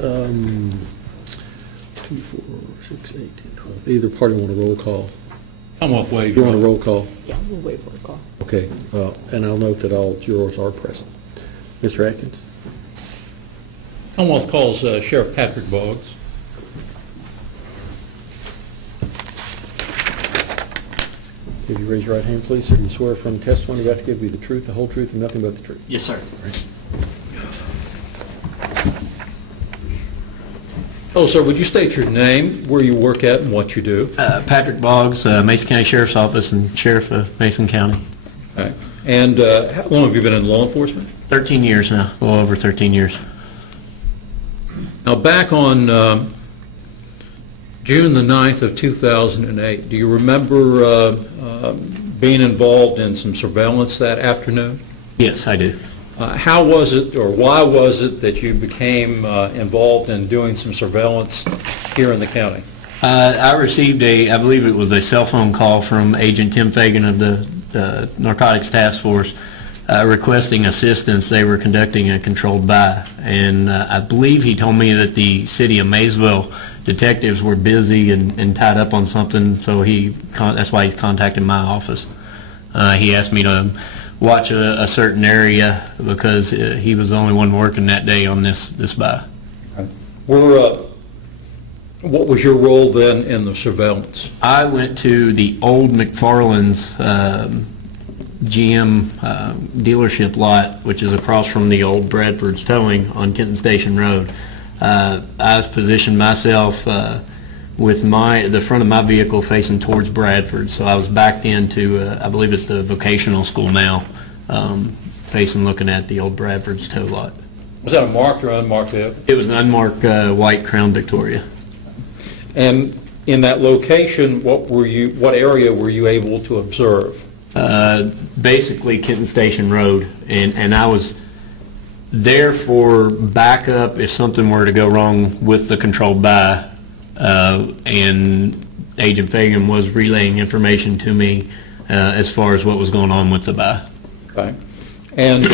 2, 4, 6, 8, 10, 12. Either party want a roll call. Commonwealth waive. You want a roll call? Yeah, we'll wait for a call. Okay, and I'll note that all jurors are present. Mr. Atkins? Commonwealth calls Sheriff Patrick Boggs. If you raise your right hand, please, sir, do you swear from the testimony you're about to give you the truth, the whole truth, and nothing but the truth? Yes, sir. Right. Oh, sir, would you state your name, where you work at, and what you do? Patrick Boggs, Mason County Sheriff's Office and Sheriff of Mason County. Okay. And how long have you been in law enforcement? 13 years now, a little over 13 years. Now, back on June the 9th of 2008, do you remember being involved in some surveillance that afternoon? Yes, I do. How was it, or why was it that you became involved in doing some surveillance here in the county? I received I believe it was a cell phone call from Agent Tim Fagan of the Narcotics Task Force requesting assistance. They were conducting a controlled buy, and I believe he told me that the city of Maysville detectives were busy and tied up on something, so that's why he contacted my office. He asked me to watch a certain area because he was the only one working that day on this buy. What was your role then in the surveillance? I went to the old McFarland's GM dealership lot, which is across from the old Bradford's Towing on Kenton Station Road. I positioned myself with the front of my vehicle facing towards Bradford, so I was backed into, I believe it's the vocational school now, looking at the old Bradford's tow lot. Was that a marked or unmarked vehicle? It was an unmarked white Crown Victoria. And in that location, what area were you able to observe? Basically Kenton Station Road, and I was there for backup if something were to go wrong with the controlled buy, and Agent Fagan was relaying information to me as far as what was going on with the buy. Okay. And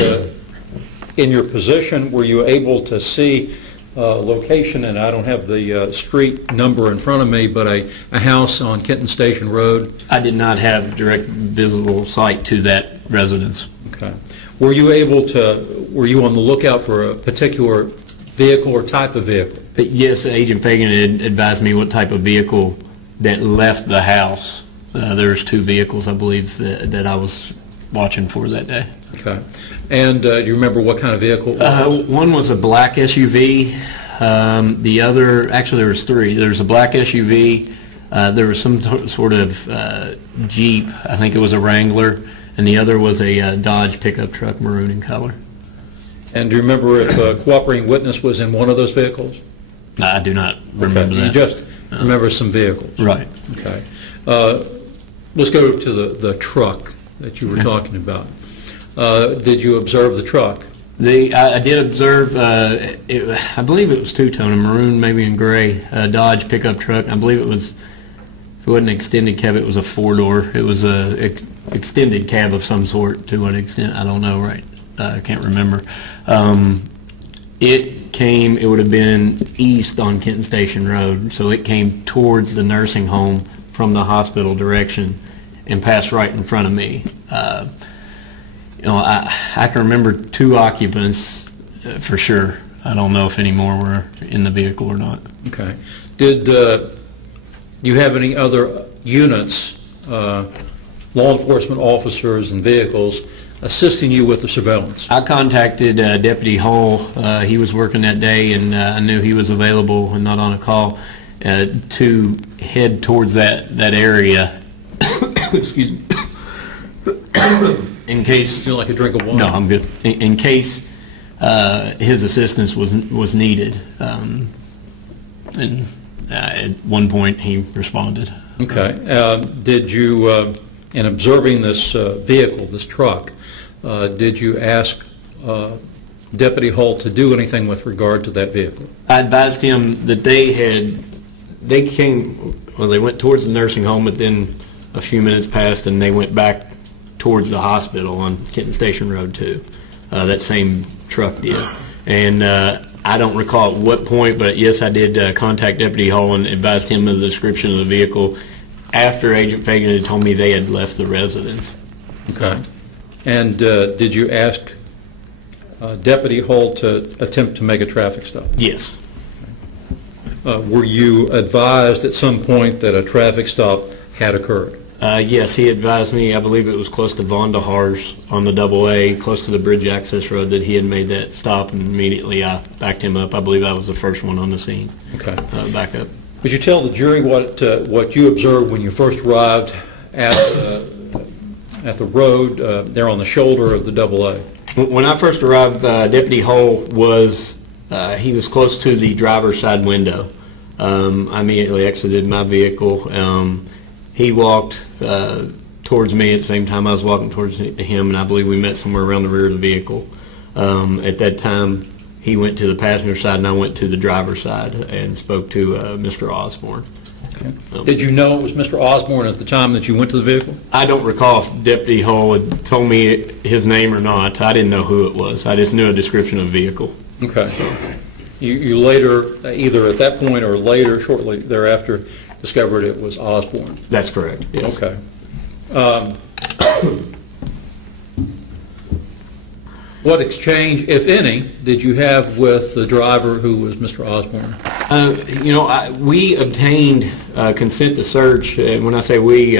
in your position, were you able to see location, and I don't have the street number in front of me, but a house on Kenton Station Road? I did not have direct visible sight to that residence. Okay. Were you on the lookout for a particular vehicle or type of vehicle? Yes, Agent Fagan had advised me what type of vehicle that left the house. There's 2 vehicles, I believe, that I was watching for that day. Okay. And do you remember what kind of vehicle it was? One was a black SUV. The other, actually there was 3. There was a black SUV. There was some sort of Jeep. I think it was a Wrangler. And the other was a Dodge pickup truck, maroon in color. And do you remember if a cooperating witness was in one of those vehicles? No, I do not remember that. You just remember some vehicles? Right. Okay. Let's go to the truck that you were talking about. Did you observe the truck? I did observe, I believe it was two-tone, a maroon maybe and gray, Dodge pickup truck. I believe it was, if it wasn't an extended cab, it was a 4-door. It was a extended cab of some sort. To what extent, I don't know, right? I can't remember. It would have been east on Kenton Station Road, so it came towards the nursing home from the hospital direction and passed right in front of me. I can remember 2 occupants for sure. I don't know if any more were in the vehicle or not. Okay. Did you have any other units, law enforcement officers and vehicles, assisting you with the surveillance? I contacted Deputy Hull. He was working that day, and I knew he was available and not on a call to head towards that area. Excuse me. In case, you like a drink of water? No, I'm good. In case his assistance was needed, and at one point he responded. Okay. Did you, in observing this vehicle, this truck, did you ask Deputy Hull to do anything with regard to that vehicle? I advised him that they went towards the nursing home, but then a few minutes passed and they went back towards the hospital on Kenton Station Road too. That same truck did. And I don't recall at what point, but yes, I did contact Deputy Hall and advised him of the description of the vehicle after Agent Fagan had told me they had left the residence. Okay. And did you ask Deputy Hall to attempt to make a traffic stop? Yes. Were you advised at some point that a traffic stop had occurred? Yes, he advised me, I believe it was close to Vonderhaar's on the AA, close to the bridge access road, that he had made that stop, and immediately I backed him up. I believe I was the first one on the scene. Okay. Back up. Would you tell the jury what you observed when you first arrived at the road there on the shoulder of the AA? When I first arrived, Deputy Hall was, he was close to the driver's side window. I immediately exited my vehicle. He walked towards me at the same time I was walking towards him, and I believe we met somewhere around the rear of the vehicle. At that time, he went to the passenger side, and I went to the driver's side and spoke to Mr. Osborne. Okay. Did you know it was Mr. Osborne at the time that you went to the vehicle? I don't recall if Deputy Hall had told me his name or not. I didn't know who it was. I just knew a description of the vehicle. Okay. You later, either at that point or later, shortly thereafter, discovered it was Osborne. That's correct, yes. Okay. What exchange, if any, did you have with the driver who was Mr. Osborne? We obtained consent to search, and when I say we,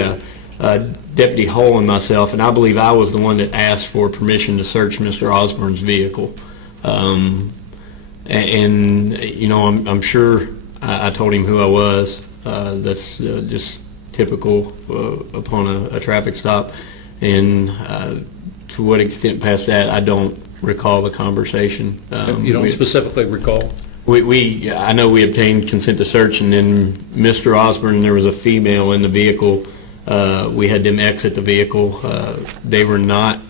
Deputy Hall and myself, and I believe I was the one that asked for permission to search Mr. Osborne's vehicle. I'm sure I told him who I was. That's just typical upon a traffic stop. And to what extent past that, I don't recall the conversation. You don't specifically recall? I know we obtained consent to search, and then Mr. Osborne, there was a female in the vehicle. We had them exit the vehicle. They were not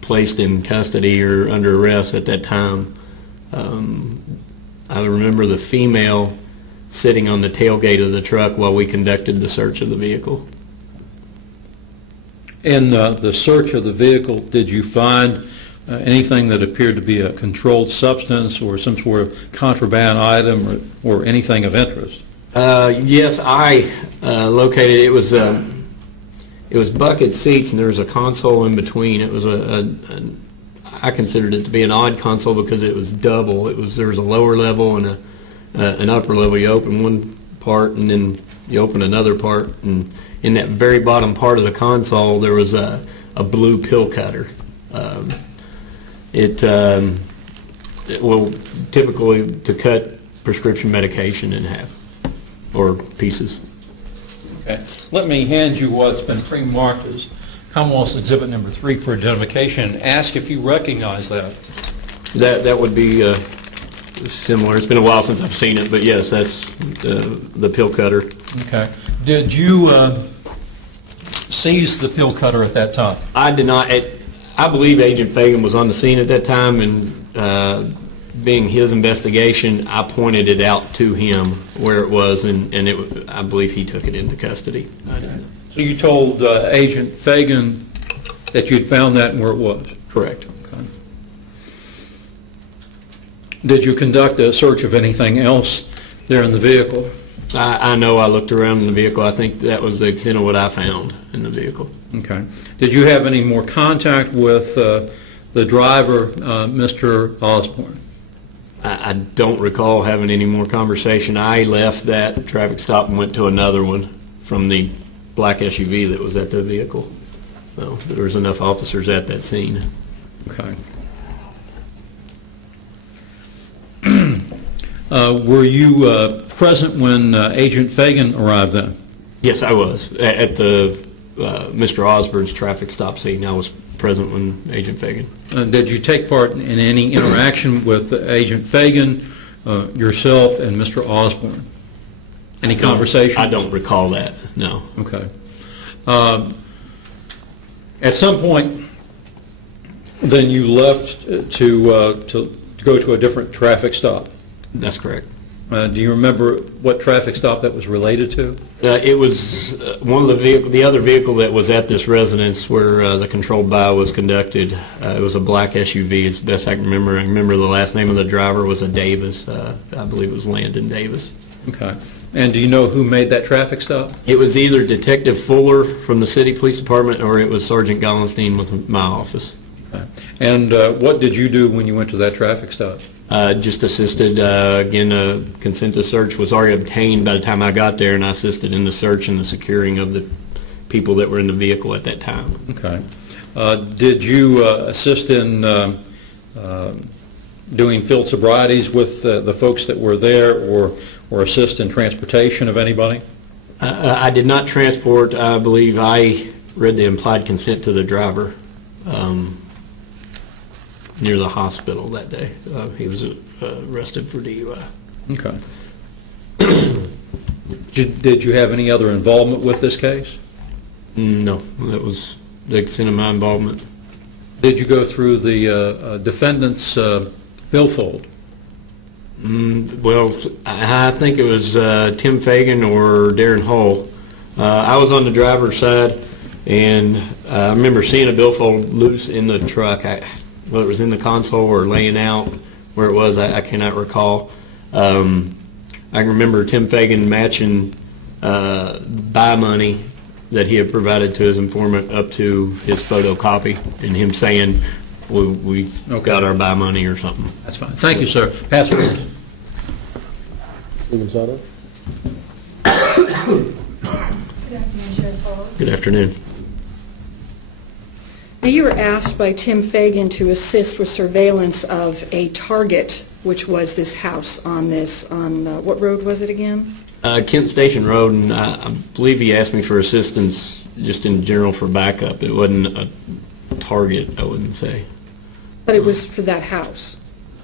placed in custody or under arrest at that time. I remember the female sitting on the tailgate of the truck while we conducted the search of the vehicle. In the search of the vehicle, did you find anything that appeared to be a controlled substance or some sort of contraband item or anything of interest? Yes, I located it. It was bucket seats, and there was a console in between. It was I considered it to be an odd console because it was double. There was a lower level and an upper level. You open one part and then you open another part, and in that very bottom part of the console there was a blue pill cutter. It will typically to cut prescription medication in half or pieces. Okay. Let me hand you what's been pre-marked as Commonwealth's Exhibit Number 3 for identification and ask if you recognize that. That would be similar. It's been a while since I've seen it, but yes, that's the pill cutter. Okay. Did you seize the pill cutter at that time? I did not. I believe Agent Fagan was on the scene at that time, and being his investigation, I pointed it out to him where it was, and I believe he took it into custody. Okay. So you told Agent Fagan that you'd found that and where it was? Correct. Okay. Did you conduct a search of anything else there in the vehicle? I know I looked around in the vehicle. I think that was the extent of what I found in the vehicle. Okay. Did you have any more contact with the driver, Mr. Osborne? I don't recall having any more conversation. I left that traffic stop and went to another one from the black SUV that was at the vehicle. So there was enough officers at that scene. Okay. Were you present when Agent Fagan arrived then? Yes, I was. At the Mr. Osborne's traffic stop scene, I was present when Agent Fagan. Did you take part in any interaction with Agent Fagan, yourself, and Mr. Osborne? Any conversation? I don't recall that, no. Okay. At some point, then you left to go to a different traffic stop. That's correct. Do you remember what traffic stop that was related to? It was one of the other vehicle that was at this residence where the controlled buy was conducted. It was a black SUV, as best I can remember. I remember the last name of the driver was a Davis. I believe it was Landon Davis. Okay. And do you know who made that traffic stop? It was either Detective Fuller from the City Police Department or it was Sergeant Gollenstein with my office. Okay. And what did you do when you went to that traffic stop? Just assisted. Again, a consent to search was already obtained by the time I got there, and I assisted in the search and the securing of the people that were in the vehicle at that time. Okay. Did you assist in doing field sobrieties with the folks that were there, or assist in transportation of anybody? I did not transport. I believe I read the implied consent to the driver near the hospital that day. He was arrested for DUI. Okay. Did you have any other involvement with this case? No, that was the extent of my involvement. Did you go through the defendant's billfold? Well, I think it was Tim Fagan or Darren Hull. I was on the driver's side, and I remember seeing a billfold loose in the truck. Whether it was in the console or laying out where it was, I cannot recall. I can remember Tim Fagan matching buy money that he had provided to his informant up to his photocopy, and him saying, we've got our buy money or something. That's fine. Thank you, sir. Password. Good afternoon, Sheriff Hall. Good afternoon. Now, you were asked by Tim Fagan to assist with surveillance of a target, which was this house on what road was it again? Kent Station Road, and I believe he asked me for assistance just in general for backup. It wasn't a target, I wouldn't say. But it was for that house.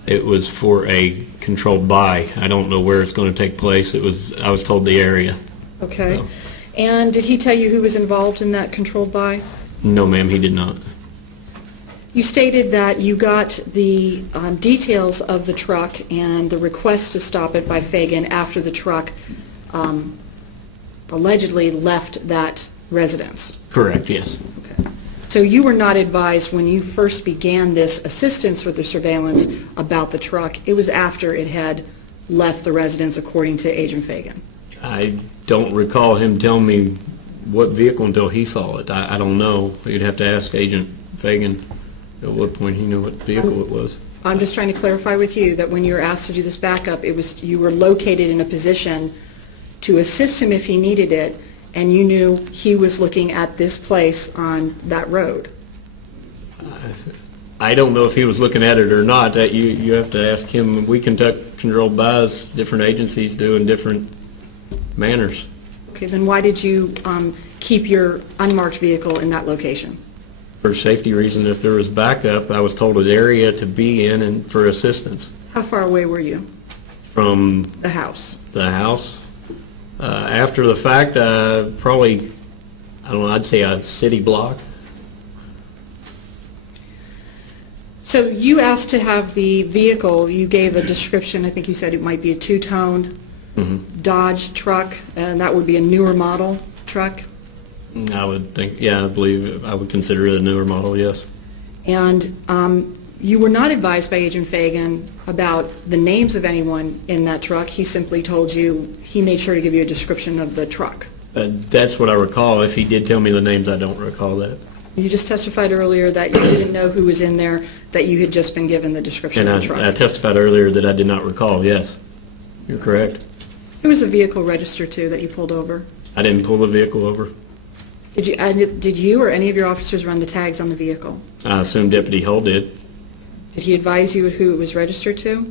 It was for a controlled buy. I don't know where it's going to take place. I was told the area. Okay. So. And did he tell you who was involved in that controlled buy? No, ma'am, he did not. You stated that you got the details of the truck and the request to stop it by Fagan after the truck allegedly left that residence. Correct, yes. Okay. So you were not advised when you first began this assistance with the surveillance about the truck. It was after it had left the residence, according to Agent Fagan. I don't recall him telling me what vehicle until he saw it. I don't know. You'd have to ask Agent Fagan at what point he knew what vehicle it was. I'm just trying to clarify with you that when you were asked to do this backup, you were located in a position to assist him if he needed it, and you knew he was looking at this place on that road. I don't know if he was looking at it or not. That you have to ask him. We conduct controlled buys. Different agencies do in different manners. Okay, then why did you keep your unmarked vehicle in that location? For safety reasons, if there was backup, I was told an area to be in and for assistance. How far away were you From the house? the house. After the fact, probably, I don't know, I'd say a city block. So you asked to have the vehicle, you gave a description, I think you said it might be a two-tone Dodge truck, and that would be a newer model truck? I would think, yeah, I believe I would consider it a newer model, yes. And you were not advised by Agent Fagan about the names of anyone in that truck. He simply told you, he made sure to give you a description of the truck. That's what I recall. If he did tell me the names, I don't recall that. You just testified earlier that you didn't know who was in there, that you had just been given the description And of the truck. I testified earlier that I did not recall, yes. You're correct. Who was the vehicle registered to that you pulled over? I didn't pull the vehicle over. Did you or any of your officers run the tags on the vehicle? I assume Deputy Hull did. Did he advise you who it was registered to?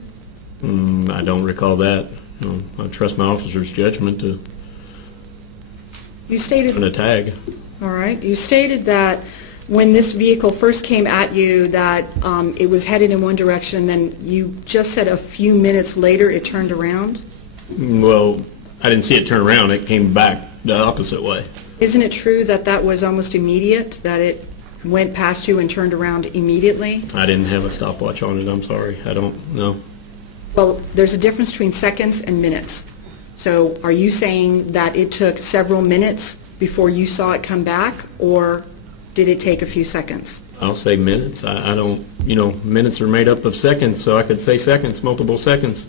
I don't recall that. No, I trust my officer's judgment to You stated, put a tag. all right, you stated that when this vehicle first came at you that it was headed in one direction, then you just said a few minutes later it turned around? Well, I didn't see it turn around. It came back the opposite way. Isn't it true that that was almost immediate, that it went past you and turned around immediately? I didn't have a stopwatch on it. I'm sorry. I don't know. Well, there's a difference between seconds and minutes. So are you saying that it took several minutes before you saw it come back, or did it take a few seconds? I'll say minutes. I don't, minutes are made up of seconds, so I could say seconds, multiple seconds.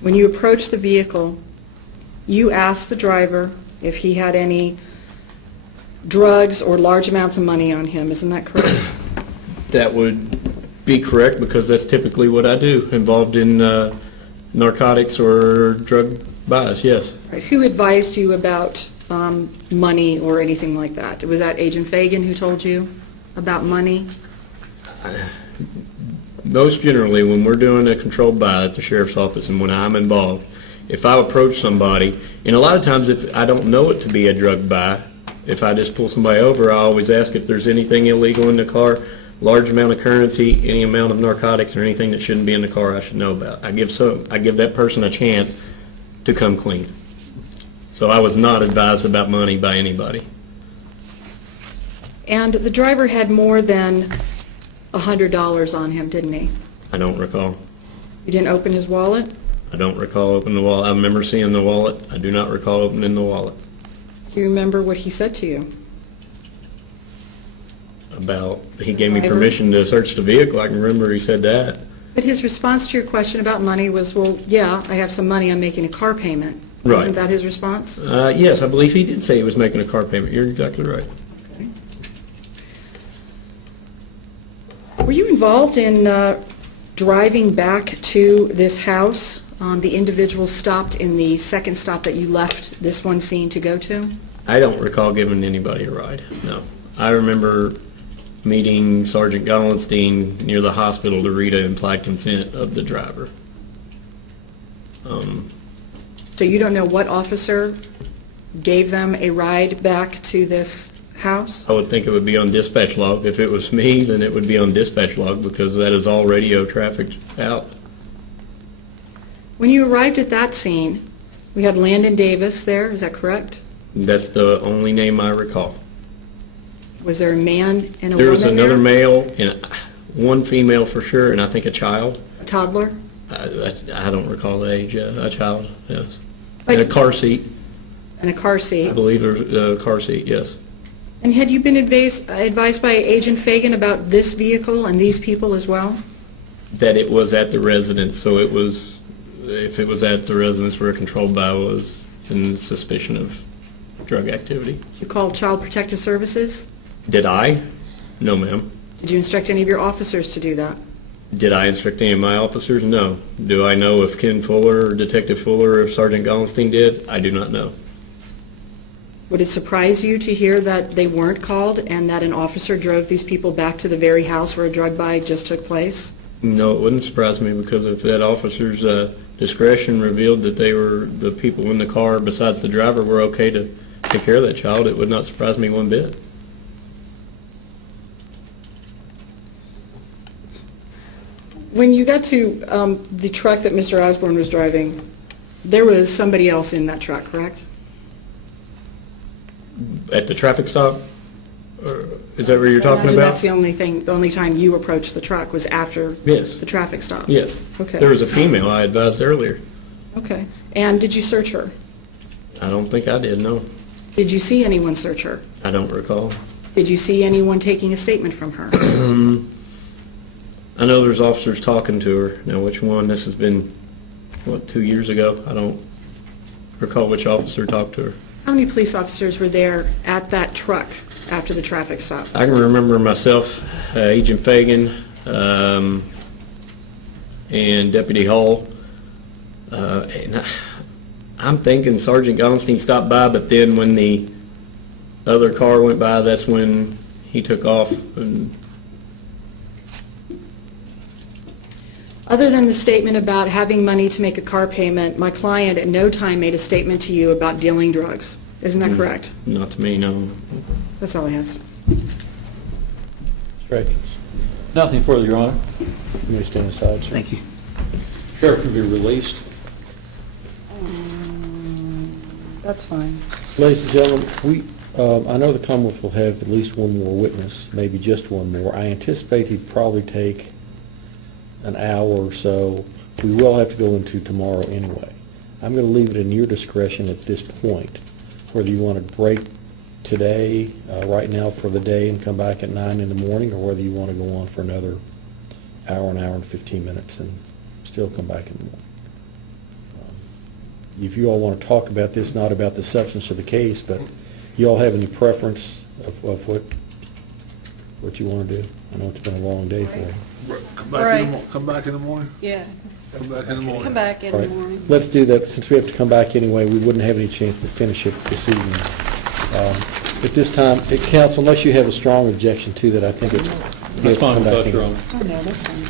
When you approached the vehicle, you asked the driver if he had any drugs or large amounts of money on him. Isn't that correct? That would be correct, because that's typically what I do, involved in narcotics or drug buys, yes. Right. Who advised you about money or anything like that? Was that Agent Fagan who told you about money? Most generally, when we're doing a controlled buy at the sheriff's office and when I'm involved, if I approach somebody, and a lot of times if I don't know it to be a drug buy, if I just pull somebody over, I always ask if there's anything illegal in the car, large amount of currency, any amount of narcotics, or anything that shouldn't be in the car I should know about. I give that person a chance to come clean. So I was not advised about money by anybody. And the driver had more than $100 on him, didn't he? I don't recall. You didn't open his wallet? I don't recall opening the wallet. I remember seeing the wallet. I do not recall opening the wallet. Do you remember what he said to you? He gave me permission to search the vehicle. I can remember he said that. But his response to your question about money was, well, yeah, I have some money, I'm making a car payment. Right. Wasn't that his response? Yes, I believe he did say he was making a car payment. You're exactly right. Okay. Were you involved in driving back to this house? The individual stopped in the second stop that you left this one scene to go to? I don't recall giving anybody a ride, no. I remember meeting Sergeant Gollenstein near the hospital to read an implied consent of the driver. So you don't know what officer gave them a ride back to this house? I would think it would be on dispatch log. If it was me, then it would be on dispatch log, because that is all radio trafficked out. When you arrived at that scene, we had Landon Davis there, is that correct? That's the only name I recall. Was there a man and a woman There was another there? male and one female for sure, and I think a child. A toddler? I don't recall the age. A child, yes. But- And a car seat. And a car seat? I believe there's a car seat, yes. And had you been advised by Agent Fagan about this vehicle and these people as well? That it was at the residence, so it was, if it was at the residence where a controlled buy was, in suspicion of drug activity. You called Child Protective Services? Did I? No, ma'am. Did you instruct any of your officers to do that? Did I instruct any of my officers? No. Do I know if Ken Fuller or Detective Fuller or if Sergeant Gollenstein did? I do not know. Would it surprise you to hear that they weren't called and that an officer drove these people back to the very house where a drug buy just took place? No, it wouldn't surprise me, because if that officer's discretion revealed that they were, the people in the car besides the driver were okay to take care of that child, it would not surprise me one bit. When you got to the truck that Mr. Osborne was driving, there was somebody else in that truck, correct? At the traffic stop? Or is that what you're talking Imagine about? that's the only time you approached the truck was after Yes. the traffic stop? Yes. Okay. There was a female I advised earlier. Okay. And did you search her? I don't think I did, no. Did you see anyone search her? I don't recall. Did you see anyone taking a statement from her? I know there's officers talking to her. Now, which one? This has been, 2 years ago? I don't recall which officer talked to her. How many police officers were there at that truck after the traffic stop? I can remember myself, Agent Fagan, and Deputy Hall. And I'm thinking Sergeant Gollenstein stopped by, but then when the other car went by, that's when he took off. And Other than the statement about having money to make a car payment, my client at no time made a statement to you about dealing drugs. Isn't that correct? not to me, no. That's all I have. Corrections. Nothing further, Your Honor. You may stand aside, sir. Thank you. Sheriff can be released. That's fine. Ladies and gentlemen, I know the Commonwealth will have at least one more witness, maybe just one more. I anticipate he'd probably take an hour or so. We will have to go into tomorrow anyway. I'm going to leave it in your discretion at this point, whether you want to break today, right now for the day, and come back at 9 in the morning, or whether you want to go on for another hour, an hour and 15 minutes, and still come back in the morning. If you all want to talk about this, not about the substance of the case, but you all have any preference of what you want to do? I know it's been a long day for you. Come back in the morning? Yeah, Come back in the morning. come back in All the right. morning. Let's do that. Since we have to come back anyway, we wouldn't have any chance to finish it this evening. At this time, Council, unless you have a strong objection to that, I think it's... That's fine with us, Your Honor. Oh, no, that's fine.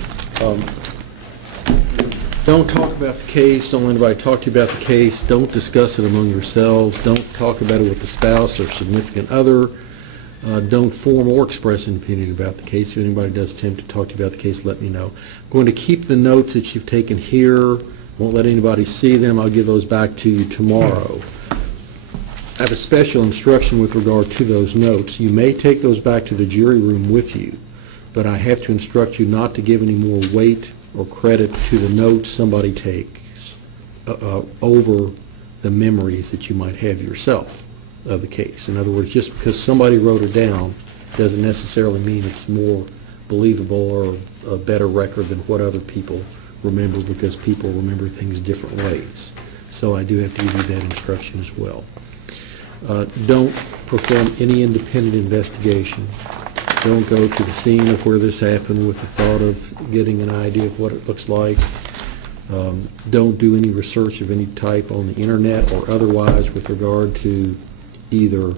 Don't talk about the case, don't let anybody talk to you about the case, don't discuss it among yourselves, don't talk about it with the spouse or significant other, don't form or express an opinion about the case. If anybody does attempt to talk to you about the case, let me know. I'm going to keep the notes that you've taken here, won't let anybody see them, I'll give those back to you tomorrow. I have a special instruction with regard to those notes. You may take those back to the jury room with you, but I have to instruct you not to give any more weight or credit to the notes somebody takes over the memories that you might have yourself of the case. In other words, just because somebody wrote it down doesn't necessarily mean it's more believable or a better record than what other people remember, because people remember things different ways. So I do have to give you that instruction as well. Don't perform any independent investigation. Don't go to the scene of where this happened with the thought of getting an idea of what it looks like. Don't do any research of any type on the internet or otherwise with regard to either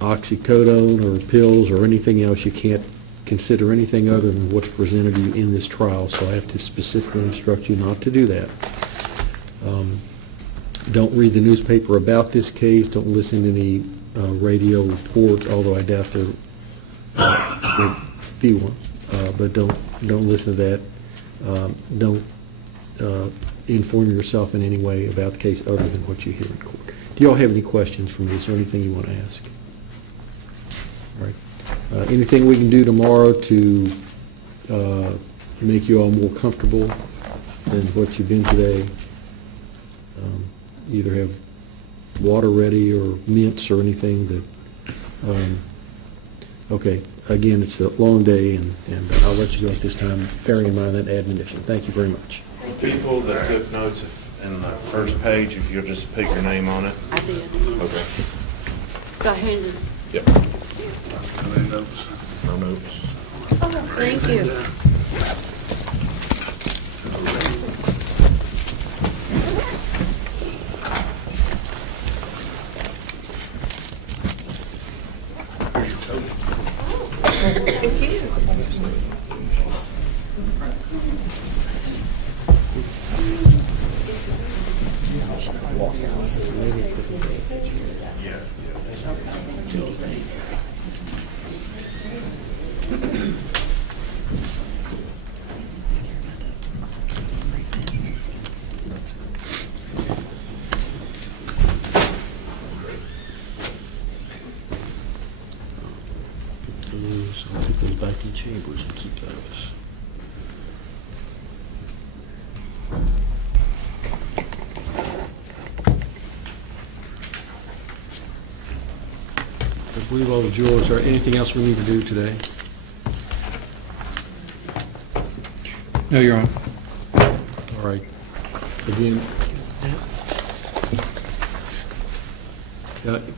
oxycodone or pills or anything else. You can't consider anything other than what's presented to you in this trial, so I have to specifically instruct you not to do that. Don't read the newspaper about this case. Don't listen to any radio report, although I doubt there will be one. But don't listen to that. Don't inform yourself in any way about the case other than what you hear in court. Do you all have any questions for me? Is there anything you want to ask? All right. Anything we can do tomorrow to make you all more comfortable than what you've been today? Either have water ready or mints or anything that, okay, again, it's a long day, and I'll let you go at this time, bearing in mind that admonition. Thank you very much. For people that took notes in the first page, if you'll just put your name on it. I did. Okay. Got handed. Yep. Any notes? No notes. Oh, thank you. Thank you. I'll take those back in chambers and keep those. I believe all the jurors. Are anything else we need to do today? No, Your Honor. All right. Again,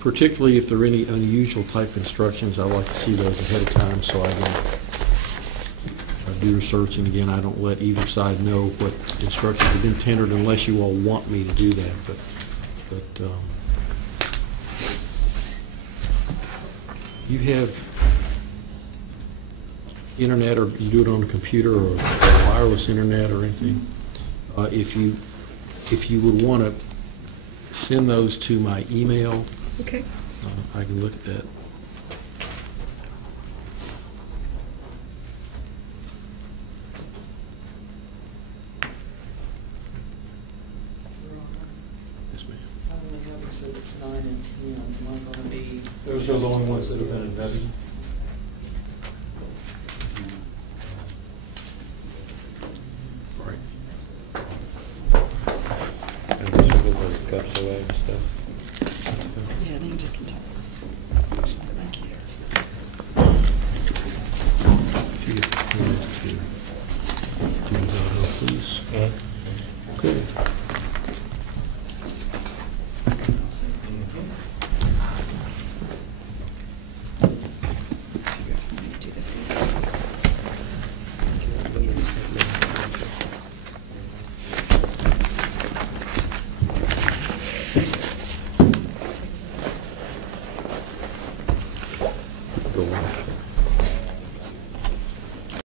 particularly if there are any unusual type instructions, I like to see those ahead of time so I can do research. And again, I don't let either side know what instructions have been tendered unless you all want me to do that. But you have internet, or you do it on a computer or wireless internet or anything. If you would want to send those to my email, Okay. I can look at that. Yes, ma'am. exhibits 9 and 10. Am I going to be? Those are the only ones that have been vetted. And this will go the cups away and stuff. Yeah, then you just can talk. Thank you. If you get the plans to Jim's auto, please.